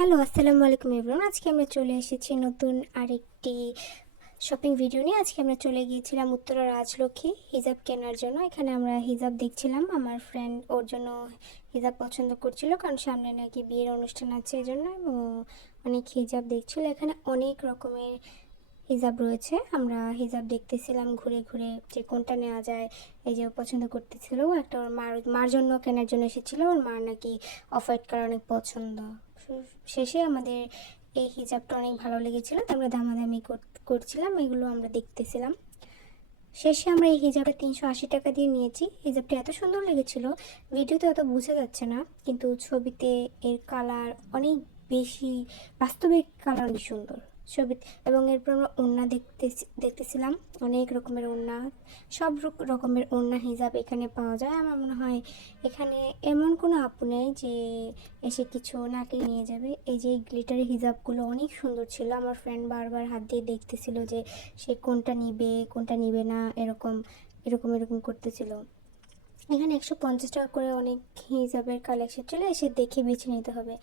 Hello, আসসালামু আলাইকুম everyone. আজকে আমরা চলে এসেছি নতুন আরেকটি শপিং ভিডিও নিয়ে। আজকে আমরা চলে গিয়েছিলাম উত্তরা রাজলক্ষ্মী হিজাব কেনার জন্য। এখানে আমরা হিজাব দেখছিলাম। আমার ফ্রেন্ড ওর জন্য হিজাব পছন্দ করছিল, কারণ সামনে নাকি বিয়ের অনুষ্ঠান আছে, এই জন্য অনেক হিজাব দেখছিল। এখানে অনেক রকমের হিজাব রয়েছে। আমরা হিজাব দেখতেছিলাম ঘুরে ঘুরে যে কোনটা নেওয়া যায়। এই যে ও পছন্দ করতেছিল, একটা ওর মার জন্য কেনার জন্য এসেছিল। ওর মার নাকি অফ হোয়াইট কালার অনেক পছন্দ। শেষে আমাদের এই হিজাবটা অনেক ভালো লেগেছিল, তো আমরা দামাদামি করছিলাম, এগুলো আমরা দেখতেছিলাম। শেষে আমরা এই হিজাবটা 380 টাকা দিয়ে নিয়েছি। হিজাবটা এত সুন্দর লেগেছিল, ভিডিওতে অত বোঝা যাচ্ছে না, কিন্তু ছবিতে এর কালার অনেক বেশি, বাস্তবে কালার অনেক সুন্দর ছবি। এবং এরপর আমরা ওড়না দেখতেছিলাম, অনেক রকমের ওড়না, সব রকমের ওড়না হিজাব এখানে পাওয়া যায়। আমার মনে হয় এখানে এমন কোনো আপু নেই যে এসে কিছু না কিনে নিয়ে যাবে। এই যে গ্লিটারি হিজাবগুলো অনেক সুন্দর ছিল। আমার ফ্রেন্ড বারবার হাত দিয়ে দেখতেছিল যে সে কোনটা নিবে কোনটা নিবে না, এরকম এরকম এরকম করতেছিল। এখানে 150 টাকা করে অনেক হিজাবের কালেকশন ছিল, এসে দেখে বেছে নিতে হবে।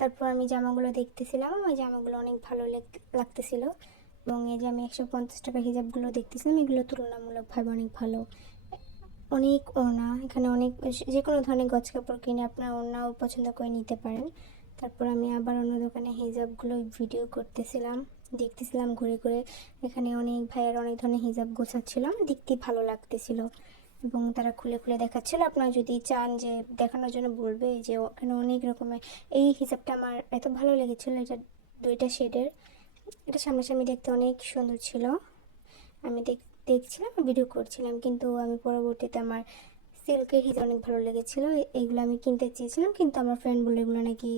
তারপর আমি জামাগুলো দেখতেছিলাম, আমার জামাগুলো অনেক ভালো লাগতেছিল। এবং এই যে আমি 150 টাকা হিজাবগুলো দেখতেছিলাম, এগুলো তুলনামূলকভাবে অনেক ভালো। অনেক ওড়না, এখানে অনেক যে কোনো ধরনের গজ কাপড় কিনে আপনার ওড়নাও পছন্দ করে নিতে পারেন। তারপর আমি আবার অন্য দোকানে হিজাবগুলো ভিডিও করতেছিলাম, দেখতেছিলাম ঘুরে ঘুরে। এখানে অনেক ভাইয়ার অনেক ধরনের হিজাব গোছাচ্ছিলাম, দেখতে ভালো লাগতেছিল এবং তারা খুলে খুলে দেখাচ্ছিল। আপনারা যদি চান যে দেখানোর জন্য বলবে, যে ওখানে অনেক রকমের। এই হিজাবটা আমার এত ভালো লেগেছিলো, এটা 2টা শেডের। এটা সামনাসামনি দেখতে অনেক সুন্দর ছিল। আমি দেখছিলাম, ভিডিও করছিলাম, কিন্তু আমি পরবর্তীতে আমার সিল্কের হিজাব অনেক ভালো লেগেছিলো। এইগুলো আমি কিনতে চেয়েছিলাম, কিন্তু আমার ফ্রেন্ড বলে এগুলো নাকি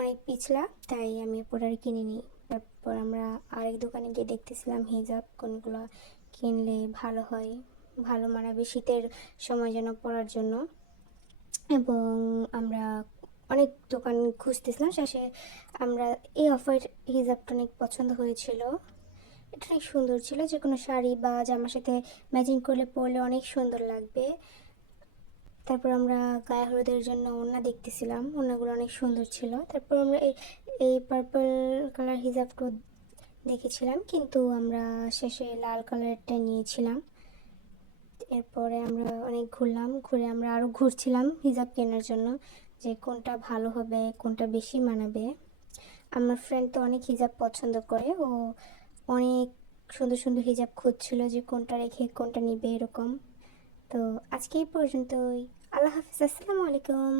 অনেক পিছলা, তাই আমি এরপর আর কিনিনি। তারপর আমরা আরেক দোকানে গিয়ে দেখতেছিলাম হিজাব কোনগুলো কিনলে ভালো হয়, ভালো মানাবে শীতের সময় যেন পরার জন্য। এবং আমরা অনেক দোকান খুঁজতেছিলাম, শেষে আমরা এই অফার হিজাবটা অনেক পছন্দ হয়েছিল। এটা অনেক সুন্দর ছিল, যে কোনো শাড়ি বা জামার সাথে ম্যাচিং করলে পরলে অনেক সুন্দর লাগবে। তারপর আমরা গায়ে হলুদের জন্য ওড়না দেখতেছিলাম, ওড়নাগুলো অনেক সুন্দর ছিল। তারপর আমরা এই পার্পল কালার হিজাবটা দেখেছিলাম, কিন্তু আমরা শেষে লাল কালারটা নিয়েছিলাম। এরপরে আমরা অনেক ঘুরলাম, ঘুরে আমরা আরও ঘুরছিলাম হিজাব কেনার জন্য, যে কোনটা ভালো হবে, কোনটা বেশি মানাবে। আমার ফ্রেন্ড তো অনেক হিজাব পছন্দ করে, ও অনেক সুন্দর সুন্দর হিজাব খুঁজছিল যে কোনটা রেখে কোনটা নিবে এরকম। তো আজকে এই পর্যন্তই। আল্লাহ হাফিজ, আসসালামু আলাইকুম।